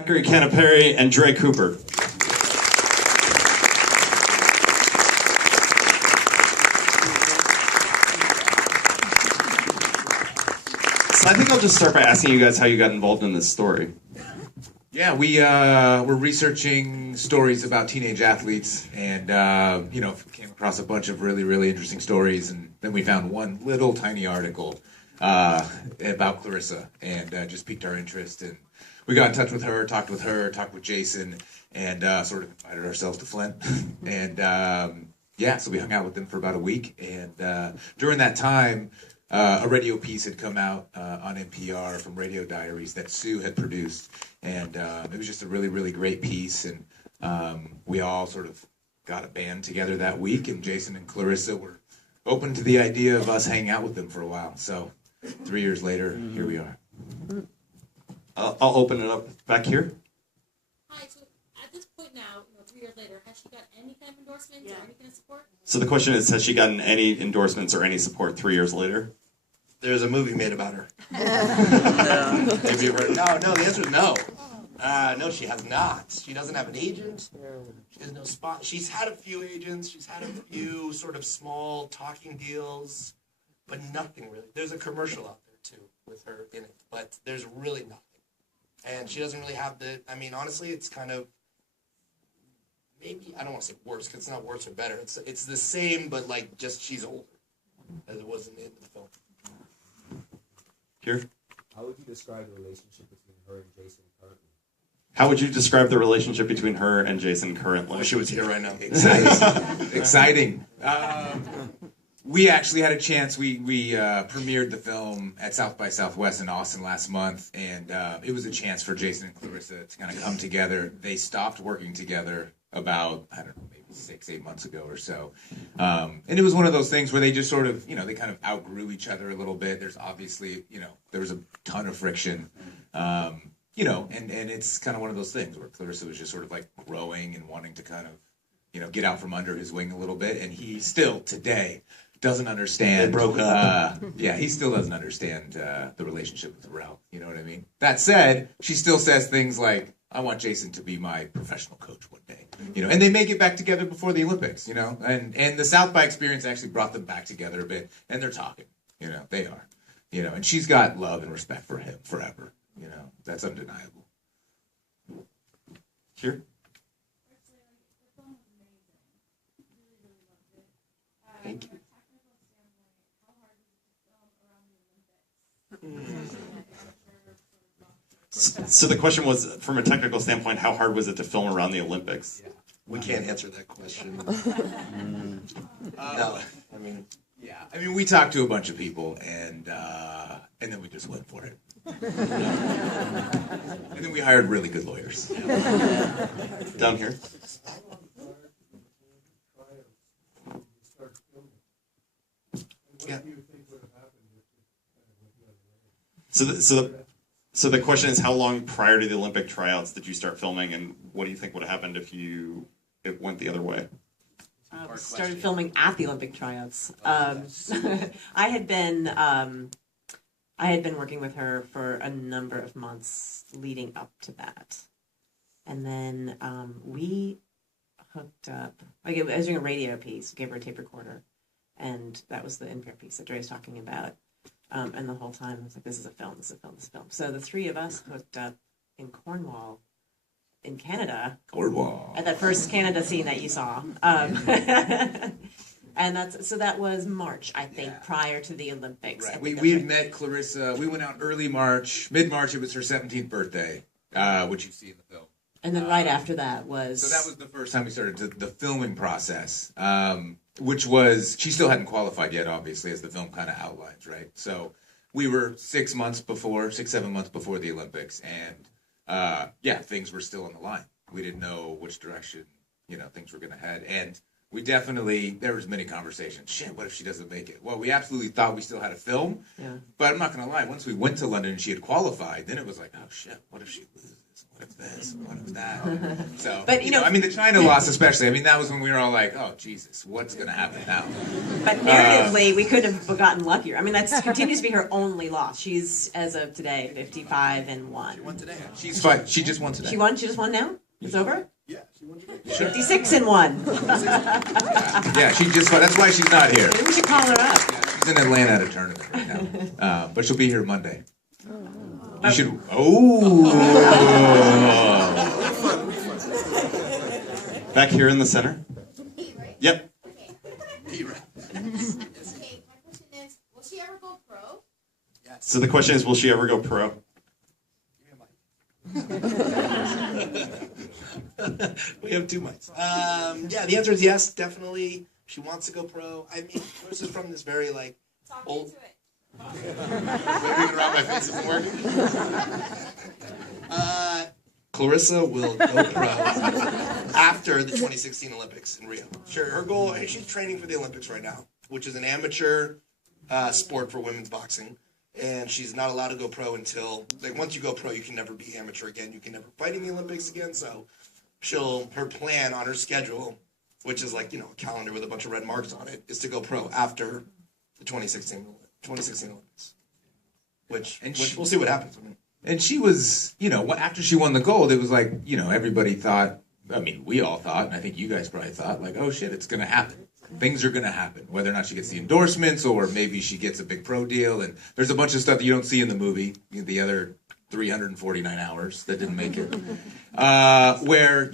Zachary Canaperi and Dre Cooper. So I think I'll just start by asking you guys how you got involved in this story. Yeah, we were researching stories about teenage athletes, and came across a bunch of really, really interesting stories, and then we found one little tiny article about Clarissa, and just piqued our interest, and we got in touch with her, talked with Jason, and sort of invited ourselves to Flint, and so we hung out with them for about a week, and during that time, a radio piece had come out on NPR from Radio Diaries that Sue had produced, and it was just a really, really great piece, and we all sort of got a band together that week, and Jason and Clarissa were open to the idea of us hanging out with them for a while. So 3 years later, here we are. I'll open it up back here. Hi, so at this point now, 3 years later, has she got any kind of endorsements or any kind of support? So the question is, has she gotten any endorsements or any support 3 years later? There's a movie made about her. Have you heard? No, the answer is no. No, she has not. She doesn't have an agent. She has no spot. She's had a few agents. She's had a few sort of small talking deals, but nothing really. There's a commercial out there, too, with her in it, but there's really nothing. And she doesn't really have honestly, it's kind of, maybe, I don't want to say worse, because it's not worse or better. It's the same, but, just she's older, as it was in the film. Here. How would you describe the relationship between her and Jason currently? How would you describe the relationship between her and Jason currently? I wish she was here right now. Exciting. We actually had a chance. We premiered the film at South by Southwest in Austin last month, and it was a chance for Jason and Clarissa to kind of come together. They stopped working together about, I don't know, maybe 6-8 months ago or so. And it was one of those things where they just sort of, they kind of outgrew each other a little bit. There's obviously, there was a ton of friction, and it's kind of one of those things where Clarissa was just sort of growing and wanting to kind of, get out from under his wing a little bit. And he still today doesn't understand. They broke up. He still doesn't understand the relationship with Ralph. You know what I mean? That said, she still says things like, I want Jason to be my professional coach one day, and they may get back together before the Olympics, and the South by experience actually brought them back together a bit, and they're talking, they are, and she's got love and respect for him forever, that's undeniable. Here. Thank you. So the question was, from a technical standpoint, how hard was it to film around the Olympics? Yeah. We can't answer that question. No, we talked to a bunch of people, and then we just went for it. And then we hired really good lawyers. Down here. Yeah. So the question is, how long prior to the Olympic tryouts did you start filming, and what do you think would have happened if it went the other way? Started filming at the Olympic tryouts. I had been working with her for a number of months leading up to that, and then we hooked up. I was doing a radio piece, gave her a tape recorder, and that was the NPR piece that Dre's talking about. And the whole time I was like, this is a film. So the three of us hooked up in Cornwall, in Canada. Cornwall. At that first Canada scene that you saw. And that was March, I think, prior to the Olympics. Right. We had met Clarissa. We went out early March. Mid-March, it was her 17th birthday, which you see in the film. And then right after that was... So that was the first time we started the filming process, which was... She still hadn't qualified yet, obviously, as the film kind of outlines, right? So we were 7 months before the Olympics, and things were still on the line. We didn't know which direction, things were going to head. And we definitely... There was many conversations. Shit, what if she doesn't make it? Well, we absolutely thought we still had a film, but I'm not going to lie. Once we went to London and she had qualified, then it was like, oh, shit, what if she loses? What if then? this, what was that? So, But, you know, I mean, the China loss especially, I mean, that was when we were all like, oh, Jesus, what's going to happen now? But narratively, we could have gotten luckier. I mean, that continues to be her only loss. She's, as of today, 55-1. She won today. She's fine. She just won today. She won? She just won now? It's over? Yeah, she won today. 56-1. Yeah, she just won. That's why she's not here. Maybe we should call her up. She's in Atlanta at a tournament right now. But she'll be here Monday. You should. Oh. Back here in the center. Yep. Okay. Okay, my question is, will she ever go pro? So the question is, will she ever go pro? We have 2 mics. Yeah, the answer is yes, definitely. She wants to go pro. I mean, Clarissa's from this very like Talk old. into it. Moving around my face isn't working. Clarissa will go pro after the 2016 Olympics in Rio. Sure, her goal. She's training for the Olympics right now, which is an amateur sport for women's boxing. And she's not allowed to go pro until, like, once you go pro, you can never be amateur again. You can never fight in the Olympics again. So her plan on her schedule, which is like, a calendar with a bunch of red marks on it, is to go pro after the 2016 Olympics. Which we'll see what happens. I mean, And she was, after she won the gold, it was like, everybody thought, I mean, we all thought, and I think you guys probably thought, like, oh shit, it's going to happen. Things are going to happen, whether or not she gets the endorsements or maybe she gets a big pro deal. And there's a bunch of stuff that you don't see in the movie, the other 349 hours that didn't make it, where,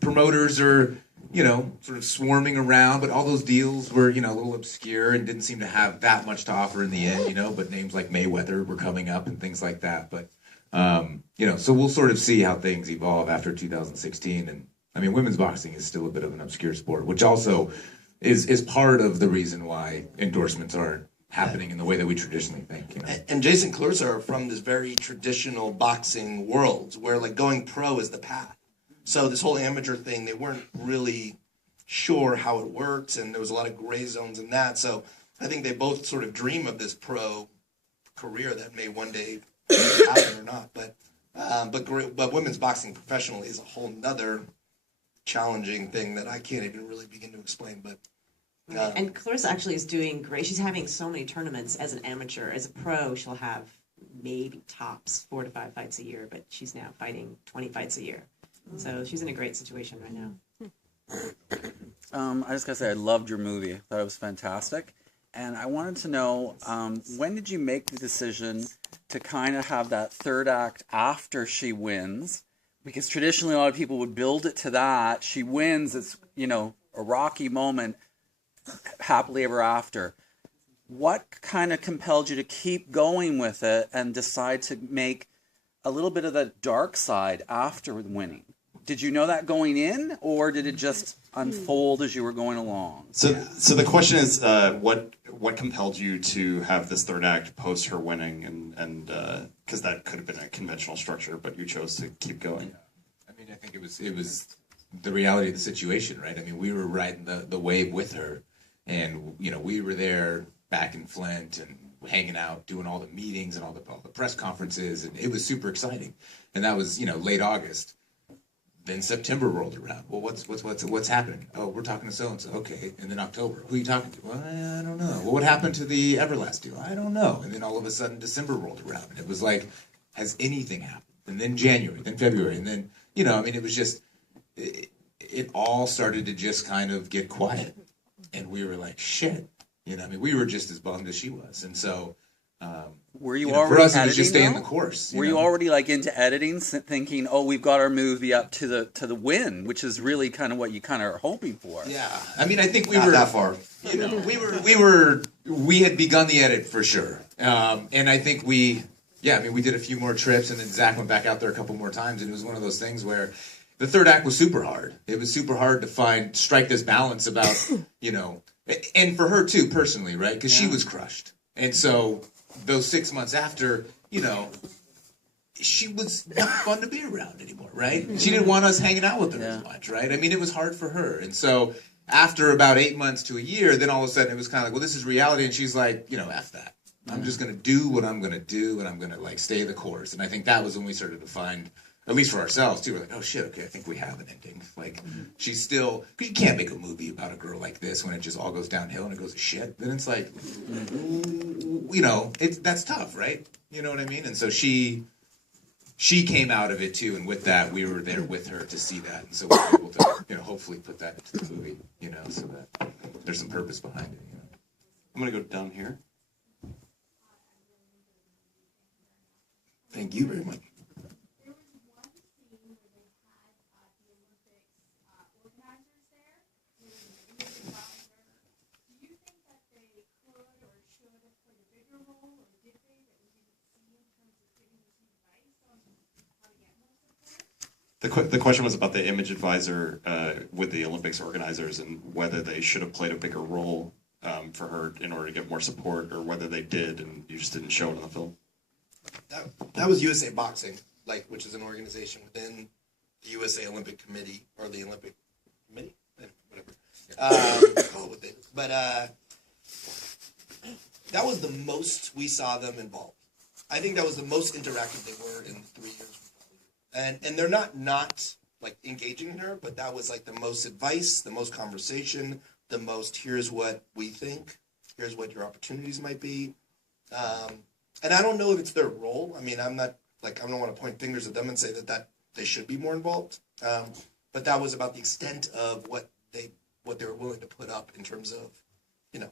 promoters are, sort of swarming around, but all those deals were, a little obscure and didn't seem to have that much to offer in the end, but names like Mayweather were coming up and things like that. But, so we'll sort of see how things evolve after 2016. And I mean, women's boxing is still a bit of an obscure sport, which also is part of the reason why endorsements aren't happening in the way that we traditionally think. And Jason Clarissa are from this very traditional boxing world where like going pro is the path. So this whole amateur thing, they weren't really sure how it worked, and there was a lot of gray zones in that. So I think they both sort of dream of this pro career that may one day happen or not. But women's boxing professionally is a whole nother challenging thing that I can't even really begin to explain. But and Clarissa actually is doing great. She's having so many tournaments as an amateur. As a pro, she'll have maybe tops 4 to 5 fights a year, but she's now fighting 20 fights a year. So she's in a great situation right now. I just gotta say, I loved your movie. I thought it was fantastic. And I wanted to know, when did you make the decision to kind of have that third act after she wins? Because traditionally a lot of people would build it to that. She wins, it's, a rocky moment, happily ever after. What kind of compelled you to keep going with it and decide to make a little bit of the dark side after winning? Did you know that going in, or did it just unfold as you were going along? So the question is, what compelled you to have this third act post her winning, and because that could have been a conventional structure, but you chose to keep going. I mean, I think it was the reality of the situation, right? I mean, we were riding the wave with her, and we were there back in Flint and hanging out, doing all the meetings and all the press conferences, and it was super exciting. And that was late August. Then September rolled around. Well, what's happening? Oh, we're talking to so-and-so. Okay. And then October. Who are you talking to? Well, I don't know. Well, what happened to the Everlast deal? I don't know. And then all of a sudden December rolled around. And it was like, has anything happened? And then January, then February. And then, it was just, it all started to just kind of get quiet. And we were like, shit. We were just as bummed as she was. And so, were you already for us, editing, it was just staying though? the course. Were you already like into editing, thinking, "Oh, we've got our movie up to the win," which is really kind of what you kind of are hoping for? Yeah, I mean, I think we Not were that far. We had begun the edit for sure, and I think we did a few more trips, and then Zach went back out there a couple more times, and it was one of those things where the third act was super hard. It was super hard to strike this balance about and for her too personally, right? Because she was crushed, and so. Those 6 months after, she was not fun to be around anymore, right? She didn't want us hanging out with her as much, right? I mean, it was hard for her. And so after about 8 months to a year, then all of a sudden it was kind of like, well, this is reality. And she's like, F that. I'm just going to do what I'm going to do, and I'm going to, stay the course. And I think that was when we started to find at least for ourselves too, we're like, oh shit, okay, I think we have an ending. Like, she's still, because you can't make a movie about a girl like this when it just all goes downhill and it goes to shit. Then it's like, you know, that's tough, right? You know what I mean? And so she came out of it too, and with that, we were there with her to see that, and so we were able to, you know, hopefully put that into the movie, you know, so that there's some purpose behind it. You know? I'm gonna go down here. Thank you very much. There was one scene where they had the Olympics organizers there. There was an Olympic advisor. Do you think that they could or should have played a bigger role, or did they, that we didn't see in terms of giving us advice on how to get more support? The question was about the image advisor with the Olympics organizers and whether they should have played a bigger role for her in order to get more support, or whether they did and you just didn't show it in the film. That was USA Boxing, like, which is an organization within the USA Olympic Committee, or the Olympic Committee, whatever. Call it what they do. But that was the most we saw them involved. I think that was the most interactive they were in the 3 years. And they're not like engaging in her, but that was like the most advice, the most conversation, the most here's what we think, here's what your opportunities might be. And I don't know if it's their role. I mean, I'm not, like, I don't want to point fingers at them and say that they should be more involved. But that was about the extent of what they were willing to put up in terms of, you know,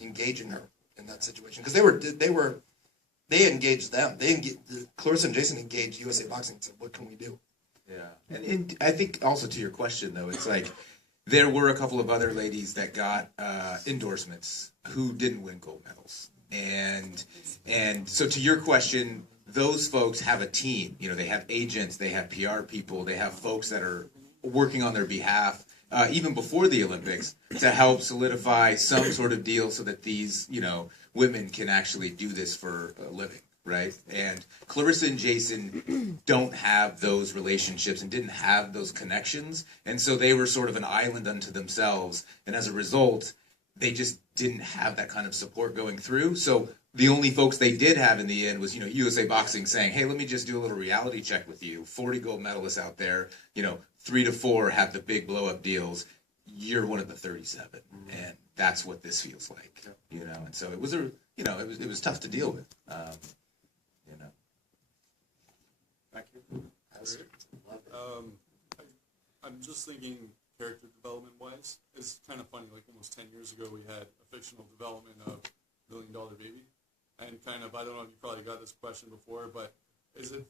engaging her in that situation. Because they engaged them. Clarissa and Jason engaged USA Boxing and said, what can we do? Yeah. And I think also to your question, though, it's like, there were a couple of other ladies that got endorsements who didn't win gold medals. And so to your question, those folks have a team. You know, they have agents, they have PR people, they have folks that are working on their behalf, even before the Olympics, to help solidify some sort of deal so that these, you know, women can actually do this for a living, right? And Clarissa and Jason don't have those relationships and didn't have those connections, and so they were sort of an island unto themselves, and as a result, they just didn't have that kind of support going through. So the only folks they did have in the end was, you know, USA Boxing saying, hey, let me just do a little reality check with you. 40 gold medalists out there, you know, 3 to 4 have the big blow up deals. You're one of the 37. And that's what this feels like, you know? And so it was it was tough to deal with, you know. Thank you. I'm just thinking character development wise, it's kind of funny, like almost 10 years ago we had a fictional development of $1 Million Baby, and kind of, I don't know if you probably got this question before, but is it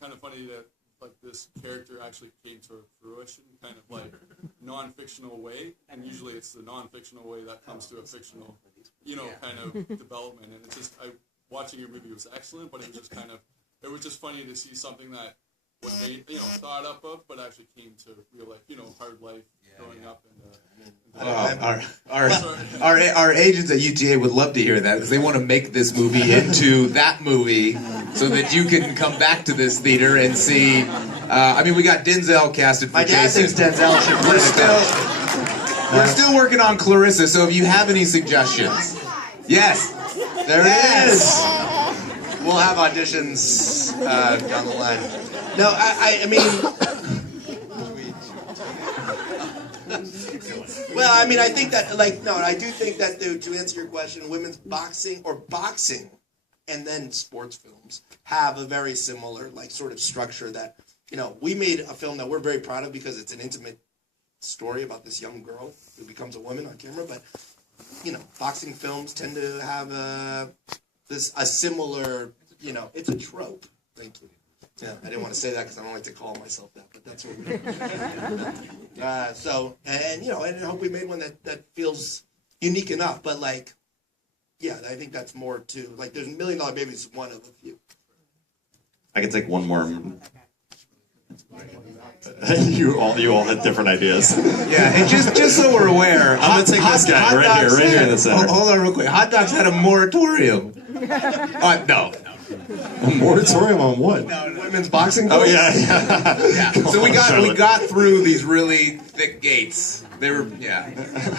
kind of funny that like this character actually came to fruition kind of like non-fictional way, and usually it's the non-fictional way that comes to a fictional, you know, kind of development, and it's just, watching your movie was excellent, but it was just kind of, it was just funny to see something that was made, you know, thought up of, but actually came to real life, you know, hard life growing up. And Our agents at UTA would love to hear that, because they want to make this movie into that movie, so that you can come back to this theater and see. I mean, we got Denzel casted for Jason. My dad thinks Denzel should play We're still working on Clarissa, so if you have any suggestions, yes, there it is. We'll have auditions down the line. No, I mean, well, I mean, I think that, like, no, I do think that to answer your question, women's boxing or boxing and then sports films have a very similar, like, sort of structure that, you know, we made a film that we're very proud of because it's an intimate story about this young girl who becomes a woman on camera, but, you know, boxing films tend to have a similar, you know, it's a trope. Thank you. Yeah, I didn't want to say that because I don't like to call myself that, but that's what we do. So, and, you know, and I hope we made one that feels unique enough, but, like, yeah, I think that's more to, like, there's $1 Million Baby is one of a few. I can take one more. you all had different ideas. Yeah, and just so we're aware, I'm gonna take this guy right here in the center. Hold on real quick. Hot Docs had a moratorium. No. A moratorium on what? Women's boxing? Oh yeah. Yeah. So we got through these really thick gates They were, yeah.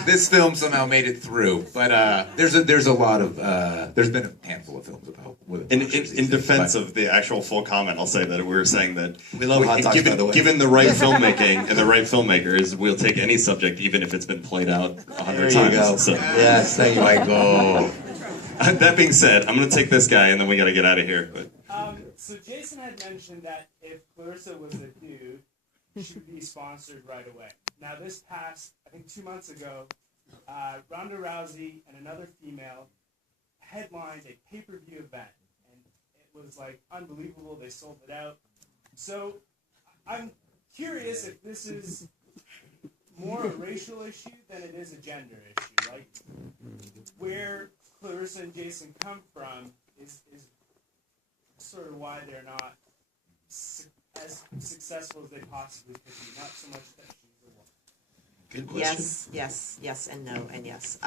This film somehow made it through, but there's a lot of there's been a handful of films about women. In defense of the actual full comment, I'll say that we were saying that We love hot dogs, by the way. given the right filmmaking and the right filmmakers, we'll take any subject, even if it's been played out 100 There times. you go. So, Yes, thank you, Michael. that being said, I'm going to take this guy, and then we got to get out of here. But So Jason had mentioned that if Clarissa was a dude, she would be sponsored right away. Now this past, I think 2 months ago, Ronda Rousey and another female headlined a pay-per-view event, and it was like unbelievable. They sold it out. So I'm curious if this is more a racial issue than it is a gender issue. Like where Clarissa and Jason come from is sort of why they're not as successful as they possibly could be. Not so much that she's a woman. Good question. Yes, and no, and yes.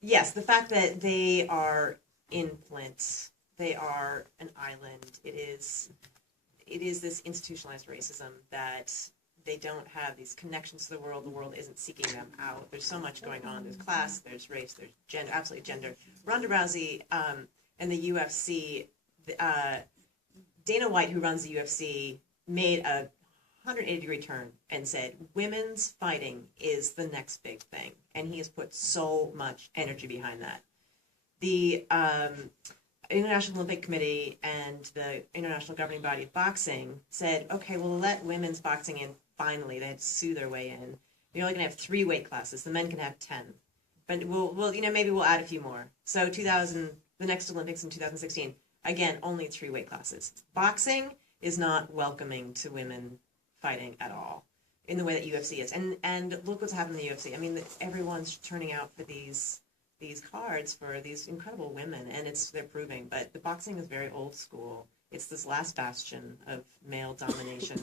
Yes, the fact that they are in Flint, they are an island. It is this institutionalized racism that they don't have these connections to the world. The world isn't seeking them out. There's so much going on. There's class, there's race, there's gender, absolutely gender. Ronda Rousey and the UFC, Dana White, who runs the UFC, made a 180-degree turn and said, women's fighting is the next big thing. And he has put so much energy behind that. The International Olympic Committee and the International Governing Body of Boxing said, okay, we'll let women's boxing in finally. They had to sue their way in. You're only going to have 3 weight classes. The men can have 10. But we'll maybe we'll add a few more. So the next Olympics in 2016, again, only 3 weight classes. Boxing is not welcoming to women fighting at all in the way that UFC is. And look what's happened in the UFC. I mean, everyone's turning out for these cards for these incredible women, and they're proving. But the boxing is very old school. It's this last bastion of male domination,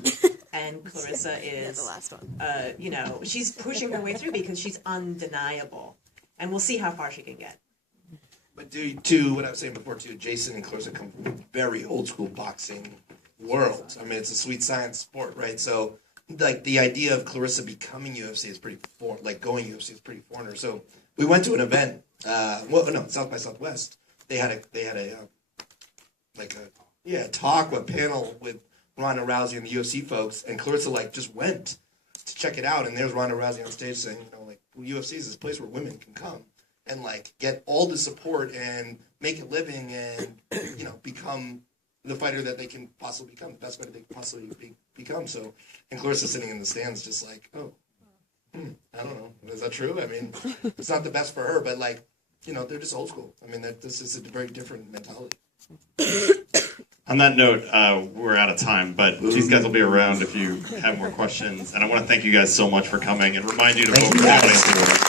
and Clarissa is the last one. She's pushing her way through because she's undeniable, and we'll see how far she can get. But to what I was saying before, too, Jason and Clarissa come from a very old school boxing world. I mean, it's a sweet science sport, right? So, like, the idea of Clarissa becoming UFC is pretty foreign, like going UFC is pretty foreigner. So, we went to an event, South by Southwest. They had a talk, a panel with Ronda Rousey and the UFC folks, and Clarissa, just went to check it out, and there's Ronda Rousey on stage saying, UFC is this place where women can come and, get all the support and make a living and, become the fighter that they can possibly become, the best fighter they can possibly become. So, and Clarissa sitting in the stands just I don't know. Is that true? I mean, it's not the best for her, but they're just old school. I mean, this is a very different mentality. on that note, we're out of time, but these guys will be around if you have more questions. And I want to thank you guys so much for coming and remind you to vote for the audience award.